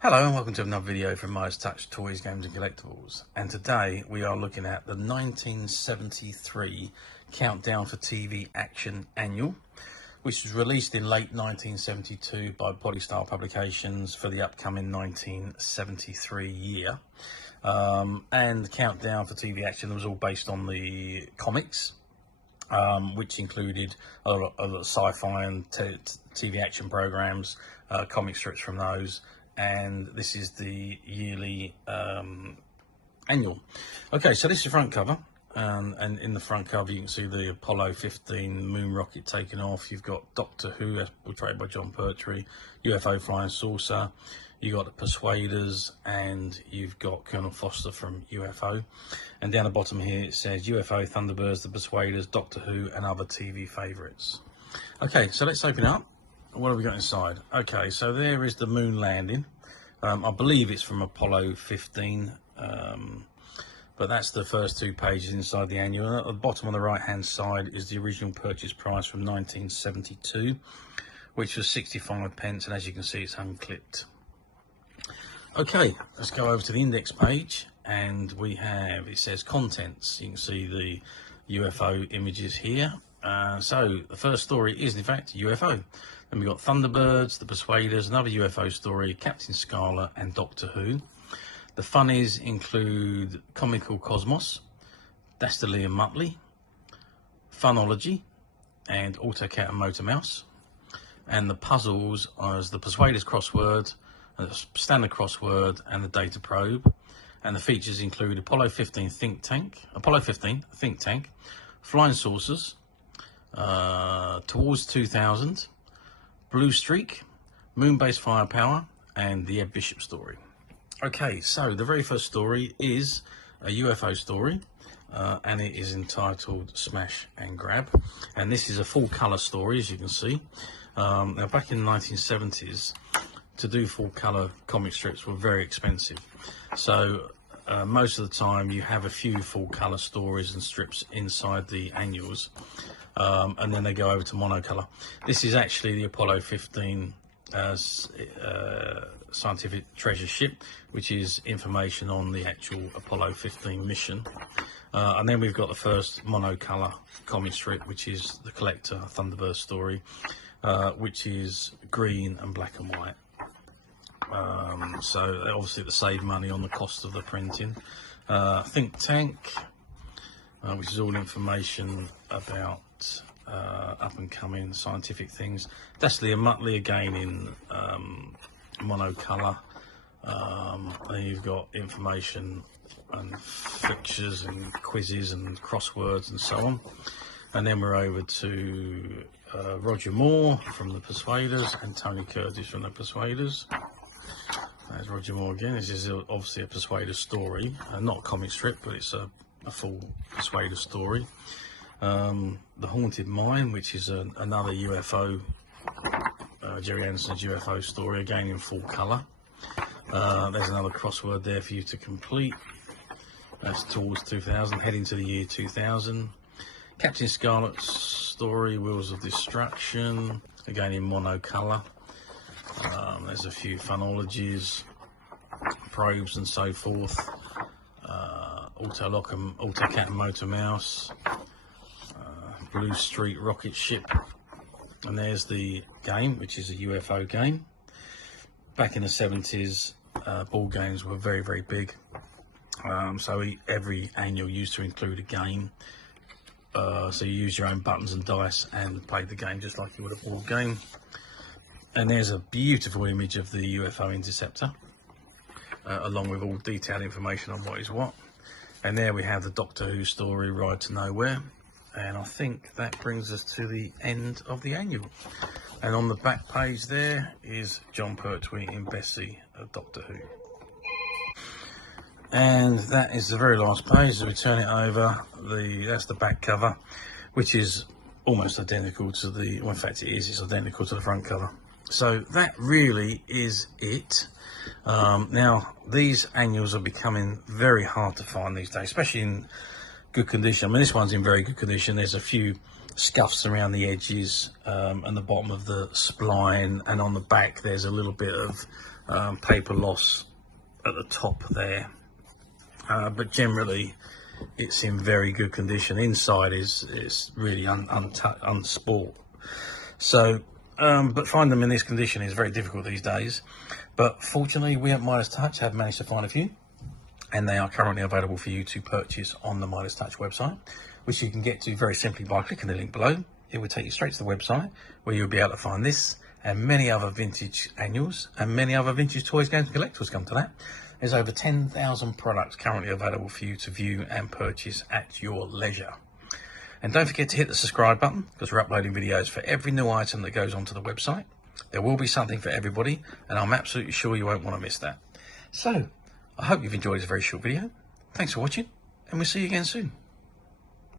Hello and welcome to another video from Midas Touch Toys, Games and Collectibles, and today we are looking at the 1973 Countdown for TV Action Annual, which was released in late 1972 by Polystyle Publications for the upcoming 1973 year. And Countdown for TV Action was all based on the comics, which included a lot of sci-fi and TV action programs, comic strips from those. And this is the yearly annual. Okay, so this is the front cover, and in the front cover you can see the Apollo 15 moon rocket taken off. You've got Doctor Who, as portrayed by John Pertwee, UFO flying saucer, you've got the Persuaders, and you've got Colonel Foster from UFO. And down the bottom here it says UFO, Thunderbirds, the Persuaders, Doctor Who, and other TV favourites. Okay, so let's open it up. What have we got inside? Okay, so there is the moon landing. I believe it's from Apollo 15, but that's the first two pages inside the annual. At the bottom on the right hand side is the original purchase price from 1972, which was 65p, and as you can see it's unclipped. Okay, let's go over to the index page, and we have, it says contents. You can see the UFO images here. So the first story is in fact UFO. Then we've got Thunderbirds, the Persuaders, another UFO story, Captain Scarlet, and Doctor Who. The funnies include Comical Cosmos, Dastardly and Muttley, Funology, and Autocat and Motor Mouse. And the puzzles are the Persuaders crossword, the standard crossword, and the data probe. And the features include Apollo 15 think tank, flying saucers, Towards 2000, Blue Streak, Moon-Based Firepower, and the Ed Bishop story. Okay, so the very first story is a UFO story, and it is entitled Smash and Grab. And this is a full colour story, as you can see. Now, back in the 1970s, to do full colour comic strips were very expensive. So most of the time you have a few full colour stories and strips inside the annuals. And then they go over to monocolor. This is actually the Apollo 15 scientific treasure ship, which is information on the actual Apollo 15 mission. And then we've got the first monocolor comic strip, which is the Collector Thunderbird story, which is green and black and white. So obviously to save money on the cost of the printing. Think Tank, which is all information about up and coming scientific things. Dastardly and Muttley again in monocolor. Then you've got information and fixtures and quizzes and crosswords and so on. And then we're over to Roger Moore from the Persuaders and Tony Curtis from the Persuaders. There's Roger Moore again. This is obviously a Persuader story, not a comic strip, but it's a full Persuader story. The Haunted Mine, which is another UFO, Jerry Anderson's UFO story, again in full colour. There's another crossword there for you to complete. That's Towards 2000, heading to the year 2000. Captain Scarlet's story, Wheels of Destruction, again in monocolour. There's a few phonologies, probes and so forth. Autocat and Motor Mouse. Blue Street rocket ship, and there's the game, which is a UFO game. Back in the 70s, board games were very, very big, so every annual used to include a game, so you use your own buttons and dice and play the game just like you would a board game. And there's a beautiful image of the UFO interceptor, along with all detailed information on what is what. And there we have the Doctor Who story, Ride to Nowhere. And I think that brings us to the end of the annual. And on the back page there is John Pertwee in Bessie of Doctor Who. And that is the very last page. So we turn it over. That's the back cover, which is almost identical to the, well, in fact it is, it's identical to the front cover. So that really is it. Now, these annuals are becoming very hard to find these days, especially in good condition. I mean, this one's in very good condition. There's a few scuffs around the edges and the bottom of the spline, and on the back there's a little bit of paper loss at the top there, but generally it's in very good condition. Inside is really unspoiled. So but finding them in this condition is very difficult these days, but fortunately we at Midas Touch have managed to find a few, and they are currently available for you to purchase on the Midas Touch website, which you can get to very simply by clicking the link below. It will take you straight to the website where you'll be able to find this and many other vintage annuals and many other vintage toys, games and collectibles. Come to that, there's over 10,000 products currently available for you to view and purchase at your leisure. And don't forget to hit the subscribe button, because we're uploading videos for every new item that goes onto the website. There will be something for everybody, and I'm absolutely sure you won't want to miss that. So I hope you've enjoyed this very short video. Thanks for watching, and we'll see you again soon.